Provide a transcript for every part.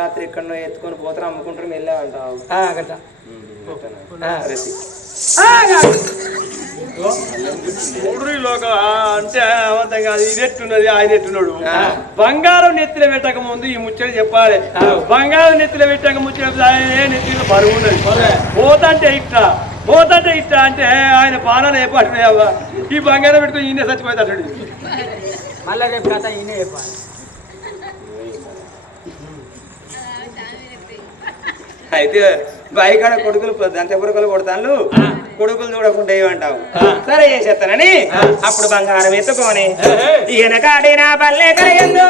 రాత్రి ఎక్కడో ఎత్తుకొని పోతారు అమ్ముకుంటారు. మూడు లోక. అంటే అబద్ధం కాదు ఇది ఎట్టున్నది ఆయన ఎట్టున్నాడు. బంగారం నెత్తిలో పెట్టక ముందు ఈ ముచ్చట చెప్పాలి. బంగారం నెత్తిలో పెట్టక ముచ్చట ఆయన నెత్తిలో బరువు ఉన్నది? పోతంటే ఇట్ట పోతంటే ఇట్ట అంటే ఆయన పాలన ఏర్పడిపోయావా ఈ బంగారం పెట్టుకుని ఈయన చచ్చిపోతాడు. మళ్ళా రేపు కథ ఈయనే చెప్పాలి. అయితే బాయి కాడ కొడుకులు దంత పురుగులు కొడతాను కొడుకులు చూడకుండా ఏమంటావు? సరే చేసేస్తానని అప్పుడు బంగారం ఎత్తుకొని ఈయన కాడిన పల్లె కలయందు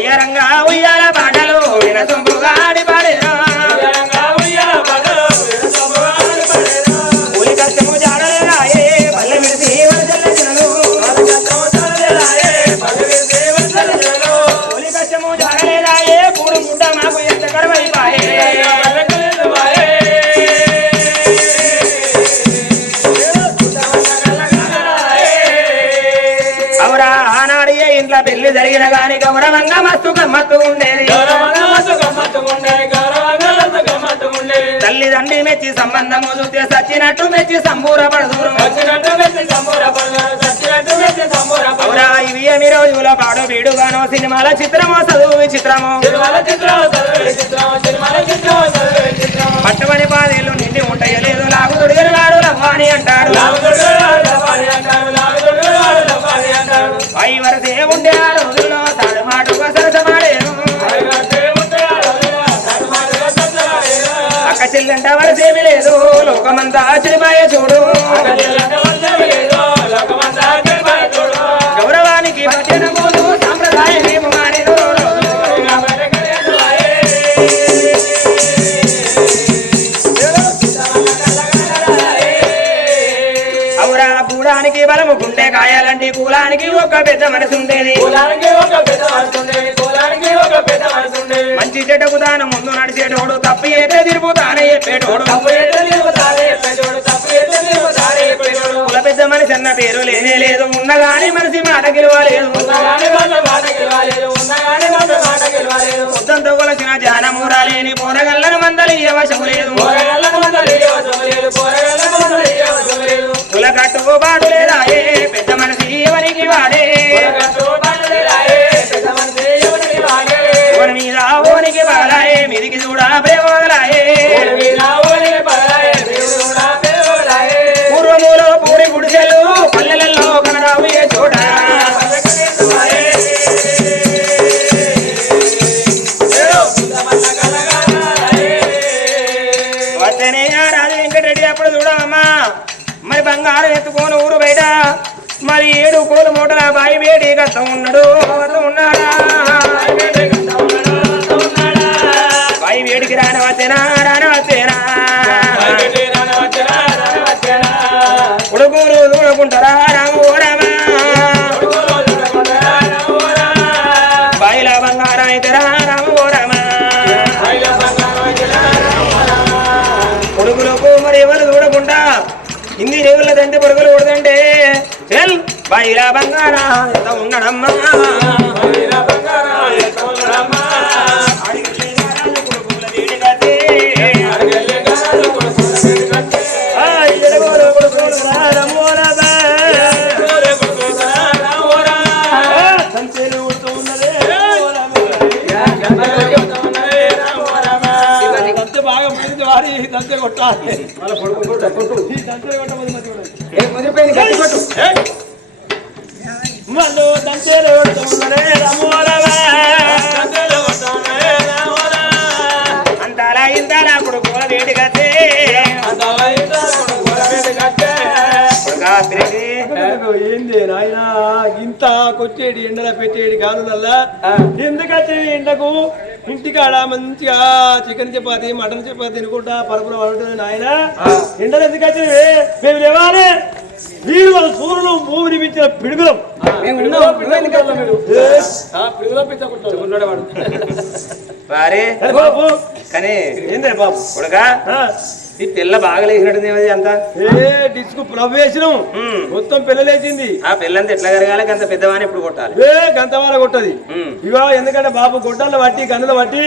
ఒయ్యరంగా ఉయ్యాల పాటలు వినసొంపుగా జరిగిన గాని గౌరవంగా మస్తు గమ్మత్తు ఉండేది తల్లిదండ్రి మెచ్చి సంబంధము చూస్తే సచ్చినట్టు మెచ్చి సంబూరపడదురు. అవురా ఇవి రోజుల పాడు వీడుగానో సినిమాల చిత్రమో చదువు విచిత్రము. పట్టుబడి పాదేళ్ళు నిండి ఉంటాయలేదు లాగు తొడిగిన వాడు లవ్వాని అంటాడు పై వరసే ఉండే లేదు లోకమంతా ఆశ్చర్యమాయ చూడు. గౌరవానికి భజన మూలు సాంప్రదాయమేము మానేను అవురా గూడానికి బలము గుండె కాయాలంటే కులానికి ఒక పెద్ద మనసు ఉండేది. చెడ్డకు దాని ముందు నడిచేటోడు తప్పు అయితే తిరుగుతానే చెప్పేటోడు. కుల పెద్ద మనిషి అన్న పేరు లేనే లేదు ఉన్నగాని మనిషి మాట గెలవలేదు. పొద్దంతో కొలసిన జానమూరా లేని పోరగల్లను మందలి అవసరం లేదు. కుల కట్టుబాటు లేదా ఏ? పెద్ద మనిషి ఎవరికి వాడే? బాలాయే చూడా ప్రేమలాయే పూర్వములో పూరి గుడిసెలు పల్లెలలో కనరావు ఏ చోట వద్దనే వెంకటరెడ్డి అప్పుడు చూడమ్మా. మరి బంగారం ఎత్తుకోని ఊరు బయట. మరి ఏడు కోలు మూటల బాయి వేడి గత ఉన్నాడు ఉన్నాడా. బాయి వేడికి రానవచ్చేనా? రానవచ్చేనా ఉడుకులు చూడకుంటారా రాము రామా బాయిల బంగారం అయితే రా రాము ఓ రామా కొడుకులకు మరి ఎవరు చూడకుండా హిందీ రేవుల దంతి పొరుగులు చెల్ బయలా బంగారా ఎంత ఉన్నాడమ్మా. ఈ దంతే కొట్టమని మరి చూడండి. ఏ ముదిరిపోయింది గట్టి కొట్టు కొడుకుల వేడి వేడి. కొడుకా పిరెడ్డి. ఏంది నాయనా ఇంత కొట్టేడి ఎండల పెట్టేడి గాలులల్లా ఎందుకంటే ఎండకు ఇంటికాడ మంచిగా చికెన్ చపాతి మటన్ చపాతి తినుకుంటా పరుపులు పడుతుంది నాయన. ఎండలు ఎందుకంటే మేము లేవాలి. మీరు మన సూర్యులు భూమిని మించిన పిడుగులం. వారే అరే బాబు. కానీ ఏందే బాబు? కొడుకా ఆ, ఈ పిల్ల బాగా లేచినట్టుంది అంతా? ఏ డిస్క్ ప్రవేశనం ఉమ్. మొత్తం పిల్లలేసింది ఆ పిల్లంతా ఎట్లా కరగాలి? అంత పెద్దవాని ఇప్పుడు కొట్టాలి? ఏ గంతవాల కొట్టది. ఇగో ఎందుకంటే బాబు గొడ్డలు బట్టి గన్నులు బట్టి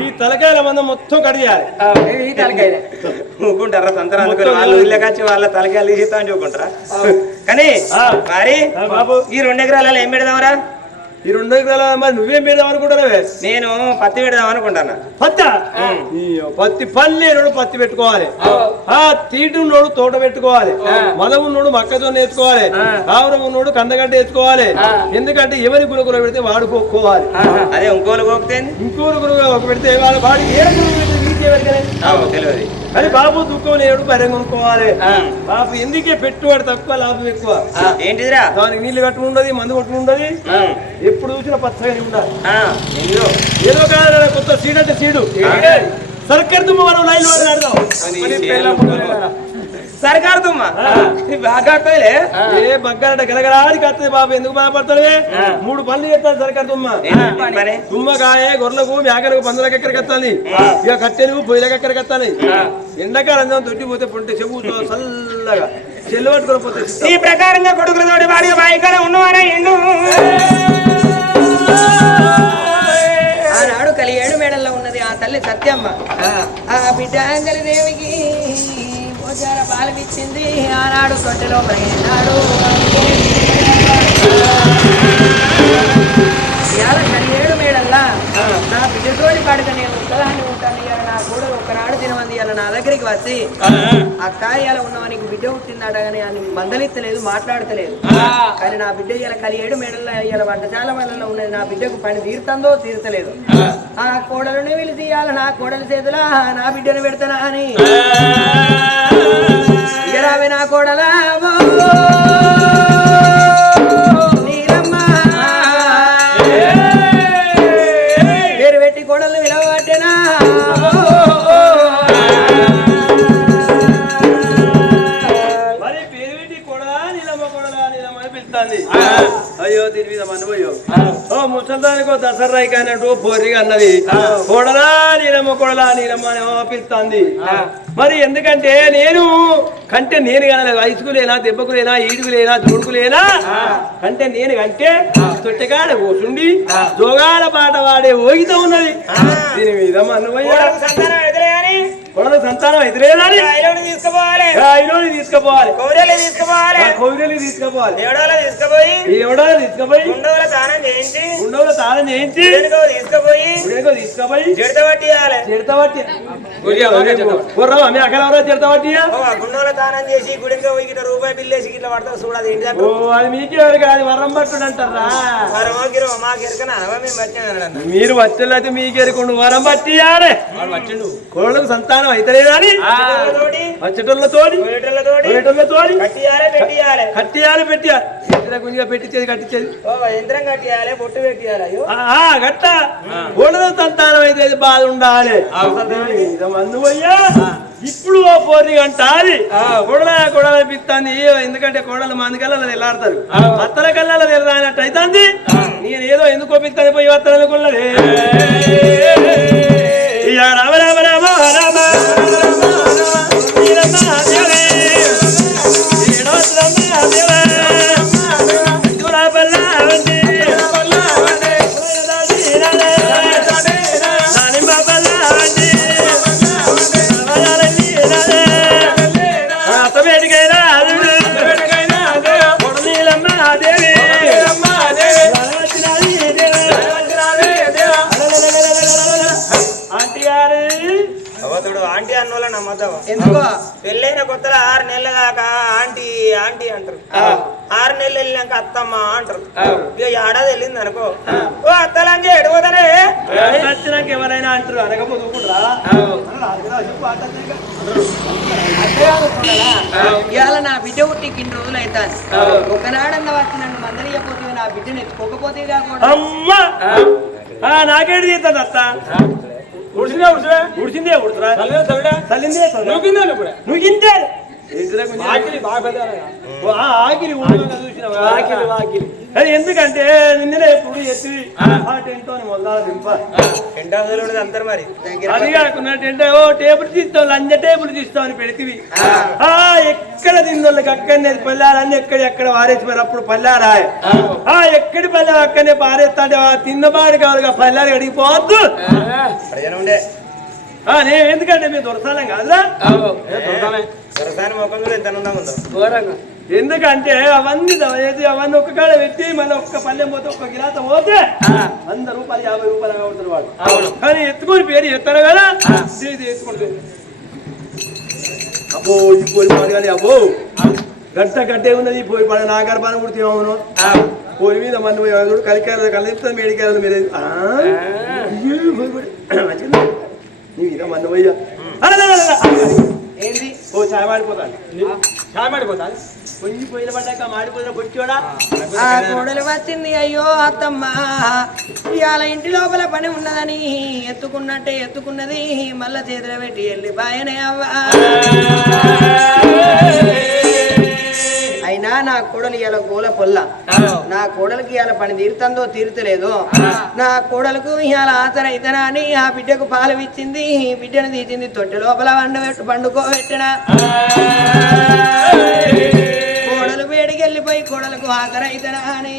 ఈ తలకాయల మందం మొత్తం కడియాలి ఈ తలకాయ ఊకుంటారా? అనుకుని వాళ్ళు ఇళ్ళకొచ్చి వాళ్ళ తలకాయలు తీసిస్తా అని చూకుంటారా? కానీ. మరి బాబు. ఈ రెండు ఎకరాలలో ఏం పెడదామరా? ఈ రెండు ఎకరాల మరి నువ్వేం పెడదాం అనుకుంటానవే నేను పత్తి పెడదాం అనుకుంటాను. పత్తి? పత్తి పల్లి నోడు పత్తి పెట్టుకోవాలి. ఆ. తీటు నోడు తోట పెట్టుకోవాలి. మదం ఉన్నోడు మొక్కజొన్న ఎత్తుకోవాలి కావరం ఉన్నోడు కందగడ్డ ఎత్తుకోవాలి ఎందుకంటే ఎవరి గురుకులు పెడితే వాడుకోవాలి అదే ఇంకోలు పోతే ఇంకోరు గురువు ఒక పెడితే వాళ్ళ వాడికి ఏ గురువు? తెలియదు. అది బాబు దుఃఖం లేడు బర్రెం కొనుక్కోవాలి బాబు ఎందుకే పెట్టుబడి తక్కువ లాభం ఎక్కువ? ఏంటిదిరా? దానికి నీళ్ళు కట్టుకుని ఉండదు మందు కొట్టుకుని ఉండదు. ఎప్పుడు చూసినా పచ్చగా ఉండాలి? ఏదో కాదు కొత్త సీడ్ అంటే సీడు. సర్కార్ తుమ్మ మనం లైన్ మాట్లాడదాం సర్కారు తుమ్మ ఇది బాగా కట్టలే ఏ బగ్గారంట గలగలాది కత్తది బాబు ఎందుకు బాధపడతాడు మూడు పనులు చేస్తాడు సర్కార్ తుమ్మ మరి తుమ్మకాయ గొర్రెలకు మేకలకు పందులకు ఎక్కడికి ఎత్తాలి ఇక కట్టెలు పొయ్యిలకు ఎక్కడికి ఎత్తాలి ఎండాకాలం దొడ్డి పోతే పొంటే చెవు చల్లగా చెల్లు పట్టుకొని పోతే ఈ ప్రకారంగా కొడుకుల తోటి వాడి బాయికాడ ఉన్నవారా ఎండు. ఆనాడు కలియేడు మేడల్లో ఉన్నది ఆ తల్లి సత్యమ్మ. ఆ. బిడ్డ అంజలిదేవికి పోచార పాలమిచ్చింది ఆనాడు తొట్టెలో మరిగినాడు. ఇవాళ కలియేడు మేడల్లా? నా బిడ్డతోటి పడక నేను ఒక్కదాన్ని ఉంటాను ఇవాళ నా ఒకనాడు తినమంది ఇవాళ నా దగ్గరికి వచ్చి అక్క ఇవాళ ఉన్నవా? నీకు బిడ్డ పుట్టిందట కానీ అని మందలిత్తలేదు మాట్లాడతలేదు. కానీ నా బిడ్డ ఇలా కలియేడు మేడల్లో ఇలా వంటశాల వల్ల ఉన్నది. నా బిడ్డకు పని తీరుతుందో తీర్చలేదు ఆ. కోడలుని పిలిచి ఇవాళ నా కోడలి చేతులా నా బిడ్డను పెడతానా అని. ఇక రావే నా కోడలా. పేరు పెట్టి కోడలు విలవబట్టెనా ముసల్దానికో దసరా కానట్టు బొర్రిగా అన్నది. కొడలా నీలమ్మ కొడలా నీలమ్మ అని ఏమో పిలుస్తుంది మరి ఎందుకంటే నేను కంటే నేను కనలేదు వయసుకులేనా దెబ్బకులేనా ఈడుకులేనా జోడుకులేనా కంటే నేను కంటే తొట్టెగాడ కూర్చుండి జోగాల పాట వాడే ఓగిత ఉన్నది. దీని మీద మనవయ్యో కొడల సంతానం ఎదురేదాని? ఐలోని తీసుకుపోవాలి. ఐలోని తీసుకుపోవాలి. కౌరలు తీసుకుపోవాలి. కౌగిలి తీసుకుపోవాలి. ఏడోలో తీసుకుపోయి ఈ ఎవడో తీసుకుపోయి గుండోల స్నానం చేయించి ఉండవులో తాళం చేయించి తీసుకుపోయి తీసుకుపోయి జడత పట్టియాలి. అక్కడ ఎవరో చేసి గుడికి పోయి గిట్ల రూపాయి బిల్లేసి గిట్ల పడతావు చూడదు ఏంటి ఓ అది వరం పట్టుడు అంటారా మరో గిరో మాకు ఎరకనా అవే మేము పట్టిన మీరు వచ్చేళ్ళైతే మీకెరుకుండు వరం పట్టియారే కోళ్ళకు సంతానం అయితలేదా అని వచ్చేటోళ్ళతోని మీటర్లతోటి వేటోళ్ళతోని కట్టియాలి పెట్టియాలి. గుంజిగా పెట్టించేది కట్టించేది యంత్రం కట్టియాలి బొట్టు పెట్టియాలి గట్ట కోళ్ళ సంతానం అయితే బాధ ఉండాలి. పోయ్యా. ఇప్పుడు ఓ పోరి అంటాది కొడల కొడల అనిపిస్తుంది ఎందుకంటే కోడలు మంది కల్లా వెళ్ళాడతారు అత్తల కల్లా వెళ్ళానట్టు అవుతుంది నేను ఏదో ఎందుకు ఒప్పిస్తాను పోయి వస్తాను అనుకున్నది ఇక రామ రామ రామ అత్తమ్మ అంటారు. ఇక ఏడాది వెళ్ళింది అనుకో. ఓ అత్తలంజ ఎడుగుదనే వచ్చినాక ఎవరైనా అంటారు ఊరుకుంటారా? ఇవాళ నా బిడ్డ పుట్టికి ఇన్ని రోజులు అవుతాను ఒకనాడన్న వచ్చి నన్ను మందలియపోతే నా బిడ్డను ఎత్తుకోకపోతే కాకుండా. అమ్మా! ఆ, నాకేంటి చేస్తుంది అత్త? ఉడిసిందే ఉడిసినా ఉడిసిందే ఉడుతురా చల్లిందే. నువ్వుకిందే నువ్వుకిందే అది ఎందుకంటే నిన్ననే ఎప్పుడు ఎత్తి ఆ. టెంట్ మొదల దింప. ఎండా వదిలేడు అందరు మరి. అది కాకున్నట్టంటే ఓ టేబుల్ తీస్తావు లంజ టేబుల్ తీస్తావు అని పెడితివి. ఆ. ఎక్కడ తిన్నోళ్ళకి అక్కడనే పల్లారని ఎక్కడ ఎక్కడ వారేసి మరి అప్పుడు పల్లారా ఆ. ఎక్కడి పల్లె అక్కడనే పారేస్తా అంటే తిన్నబాడి కాదుగా పల్లారు అడిగిపోవద్దు ఎందుకంటే మేము దొరసాలం కాదురా? ఎందుకంటే అవన్నీ అవన్నీ ఒక్క కాడ పెట్టి మళ్ళీ ఒక్క పల్లెం పోతే ఒక్క గిలాస పోతే వంద రూపాయలు యాభై రూపాయలు అవుతారు వాడు కానీ ఎత్తుకొని పేరు ఎత్తారు కదా? ఇది ఎత్తుకుంటే. అబ్బో ఈ పోయి పాడు కానీ అబ్బో. గంట గడ్డే ఉన్నది ఈ పోయి పాడు. నా గర్భాన్ని కూడా తినవును పోయి మీద మన కలికాయలు కలిపుతుంది మేడికాయలు మీరు ఆ? అయ్యో, పోయి పడి. మంచిది. నీ మీద మన పోయ్యా ఏంది? ఓ చాయ్ మాడిపోతాను చాయ్ మాడిపోతాను కొంచెం పొయ్యిల పడ్డాక మాడిపోయిన పొచ్చోడా ఆ కోడలు వచ్చింది అయ్యో అత్తమ్మ. ఇవాళ ఇంటి లోపల పని ఉన్నదని ఎత్తుకున్నట్టే ఎత్తుకున్నది మళ్ళా చేతులు పెట్టి వెళ్ళి బాయనే అవ్వ. అయినా నా కోడలు ఇవాళ గోల పొల్ల. నా కోడలికి ఇవాళ పని తీరుతుందో తీరుతలేదో నా కోడలకు ఇవాళ ఆతర ఇతన అని ఆ బిడ్డకు పాలు ఇచ్చింది ఈ బిడ్డను తీసింది తొట్టె లోపల వండబెట్టు పండుకోబెట్టిన. కోడలు వేడికి వెళ్ళిపోయి కోడలకు ఆతర ఇతన అని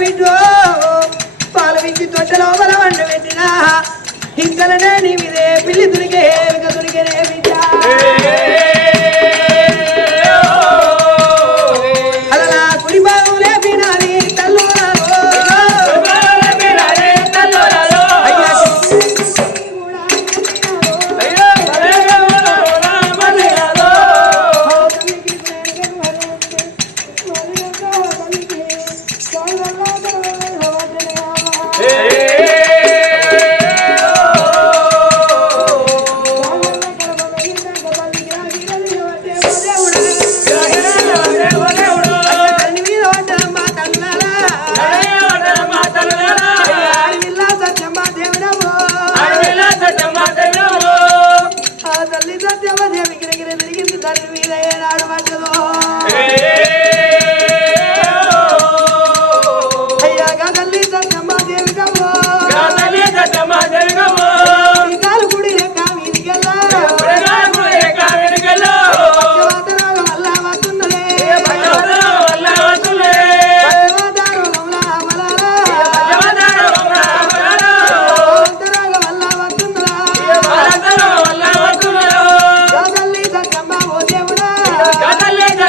బిడ్డో పాలు ఇచ్చి తొట్ట లోపల వంట పెట్టినా ఇంకలనే నీ మీదే పిల్లి దునికే ఎలుక దునికేనే బిడ్డ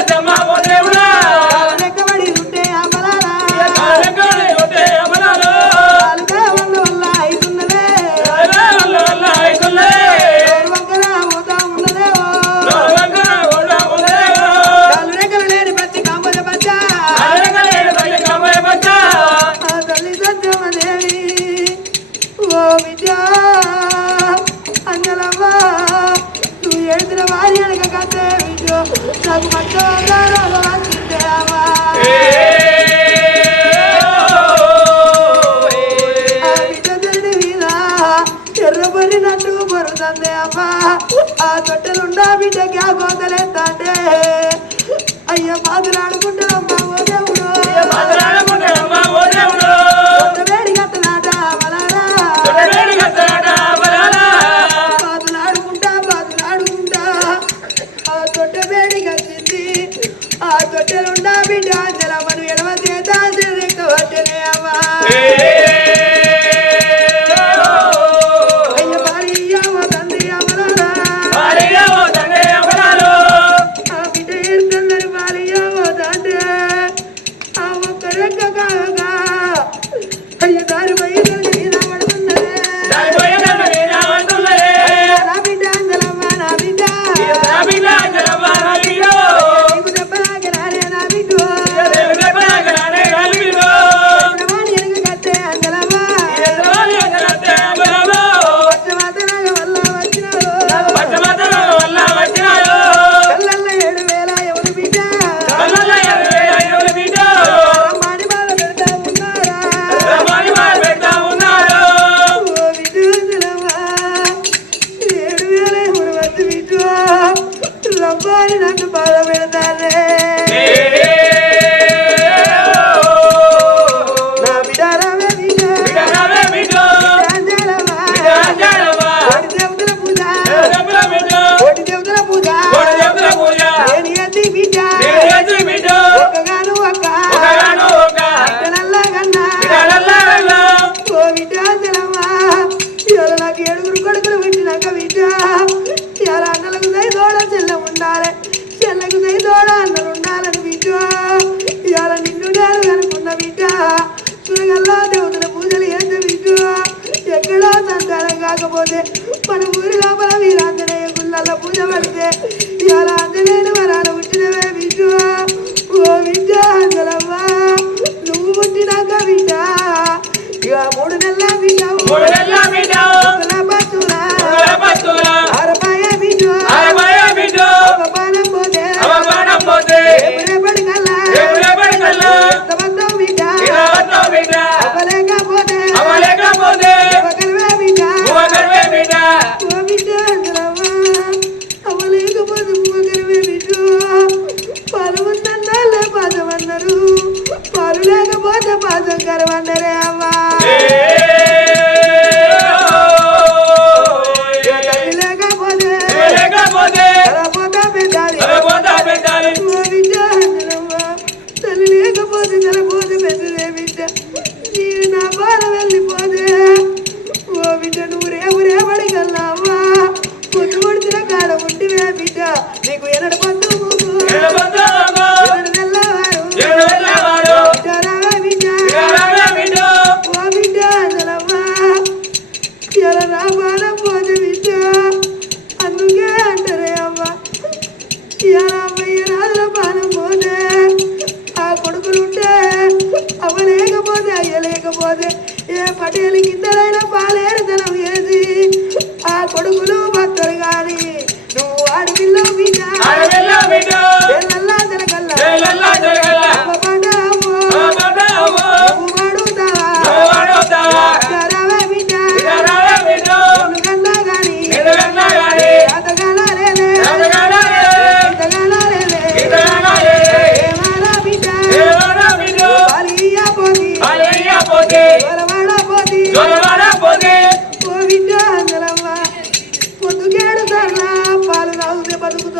Shut my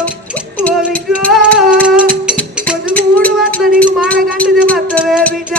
బతుకుతావు ఓ బిడ్డ నీకు మాడ బతవే బిడ్డ.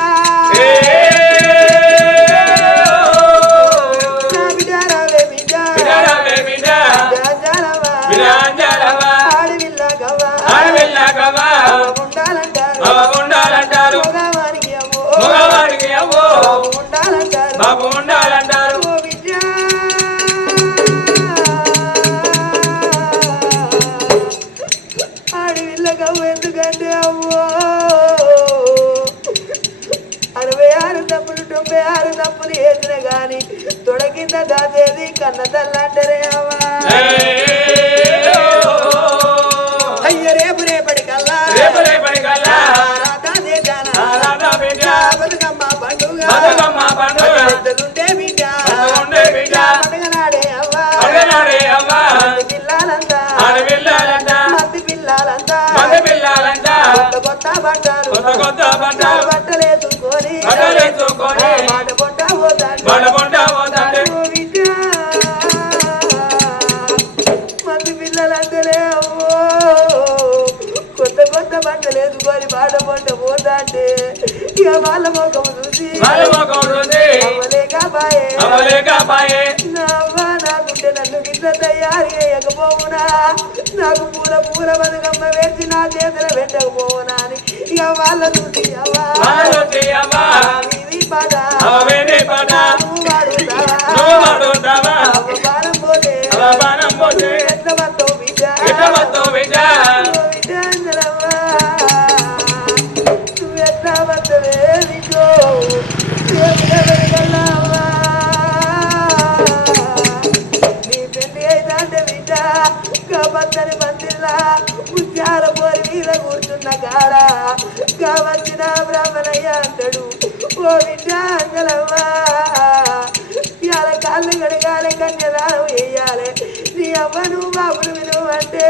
కొత్త పంట నా బట్టలేసుకొని బట్టలేసుకొని మాట పొంట పోతాడు బండ పంట పోతాండే ఓ బిడ్డ మంది పిల్లలందరే అమ్మో కొత్త కొత్త బట్టలు వేసుకొని మాట పొంట పోతాంటే ఇక వాళ్ళ ముఖం చూసి. వాళ్ళ ముఖం చూసి. అవ్వలేక బాయే నాకుంటే నన్ను గిట్ల తయారు చేయకపోవునా? నాకు పూల పూల బతుకమ్మ వేసి నా చేతుల పెట్టకపోవునా? అవ్వా మారుతి అవ్వ వీధి పాట కావచ్చిన బ్రాహ్మణయ్య అంటాడు ఓ బిడ్డ అంగలవ్వా ఇవాళ కాళ్ళు గడగాలి కన్యదానం వేయాలి నీ అవ్వను బాబును విలువంటే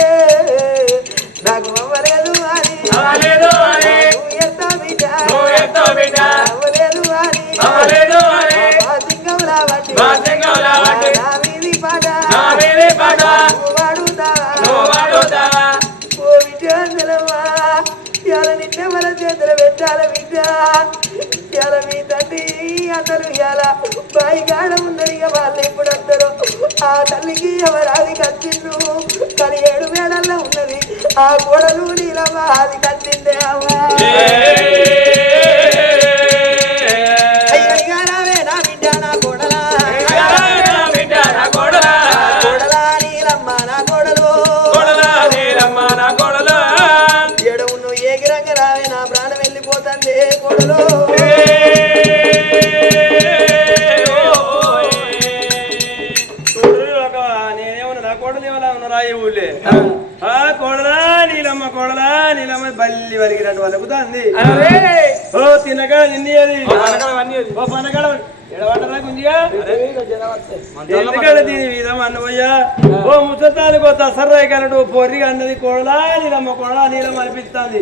నాకు అవ్వలేదు అని. ఎంత బిడ్డ బిడ్డ మీ తండ్రి అందరూ ఇవాళ బాయిగాడ ఉన్నది ఇక వాళ్ళు ఇప్పుడు అందరూ ఆ తల్లికి ఎవరాది కట్టిండ్రు. కానీ ఏడు వేలల్లో ఉన్నది. ఆ గోడలు నీలమ్మ అది కట్టిందే అవ్వా. బల్లి వలిగినట్టు వాళ్ళకు ఓ తినగా నింది అది ఓ పనగడ ఓ ముచ్చతానికి ఓ దసరా కలడు పొర్రిగా అన్నది కోడలా నీలమ్మ కోడలా నీలమ్మ అనిపిస్తుంది.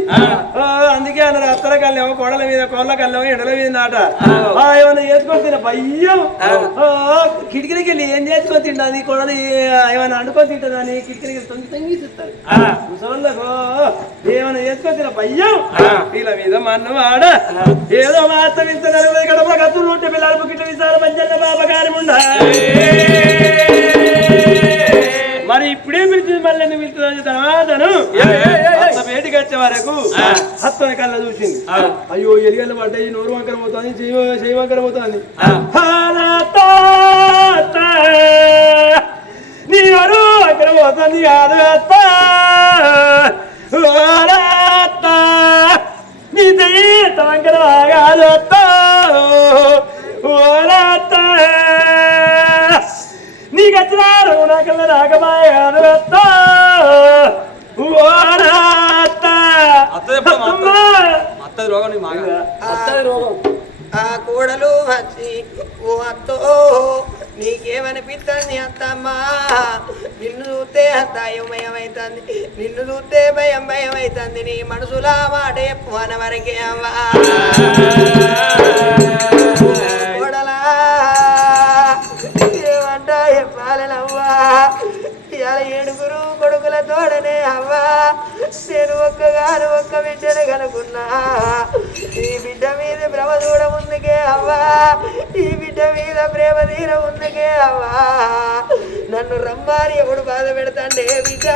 ఓ, అందుకే అన్నారు అత్తల కళ్ళేమో కోడల మీద కోళ్ళ కళ్ళేమో ఎండల మీద నాట. ఆ, ఏమన్నా చేసుకొని తిన భయ్యం. కిటికీలకి వెళ్ళి ఏం చేసుకొని తింటుంది? కోడలు ఏమైనా అనుకొని తింటుందని కిటికీలకి? తొంగి తొంగి చూస్తారు ముసలోళ్ళకు ఏమైనా చేసుకొని తిన భయ్యం. వీళ్ళ మీద మన్ను ఆడ. ఏదో మాత్రం ఇంత నలుగురు గడప కత్తులు ఉంటే పిల్లలు బుకిట విసాల పంచన్న బాబా గారి మరి ఇప్పుడే పిలిచింది మళ్ళీ ఎందుకు తను వచ్చే వరకు అత్తని కళ్ళ చూసింది. అయ్యో ఎలిగల్ల పడ్డాయి నోరు వంకర పోతుంది చెయ్యి వంకర పోతుంది. నీ నోరు వంకర పోతుంది నీ దయ్య వంకర కాదు అత్త ఓ అత్త నీకు వచ్చినారు నాకల్లా రాకమాయ కాదు అత్త ఓ అత్త అత్తమ్మ. ఆ కోడలు వచ్చి ఓ అత్తో నీకేమనిపిస్తుంది అత్తమ్మా నిన్ను చూస్తే అత్తాయమయమైతుంది నిన్ను చూస్తే భయం భయం అవుతుంది నీ మనసులా మాట చెప్పన వరకే అవ్వా ఇవాళ ఏడుగురు కొడుకుల తోడనే అవ్వా. నేను ఒక్కగాను ఒక్క బిడ్డను కనుకున్నా. ఈ బిడ్డ మీద భ్రమ దూడ ఉందికే అవ్వా. ఈ బిడ్డ మీద ప్రేమ తీర ఉందికే అవ్వా. నన్ను రమ్మారి ఎప్పుడు బాధ పెడతాండే బిడ్డ.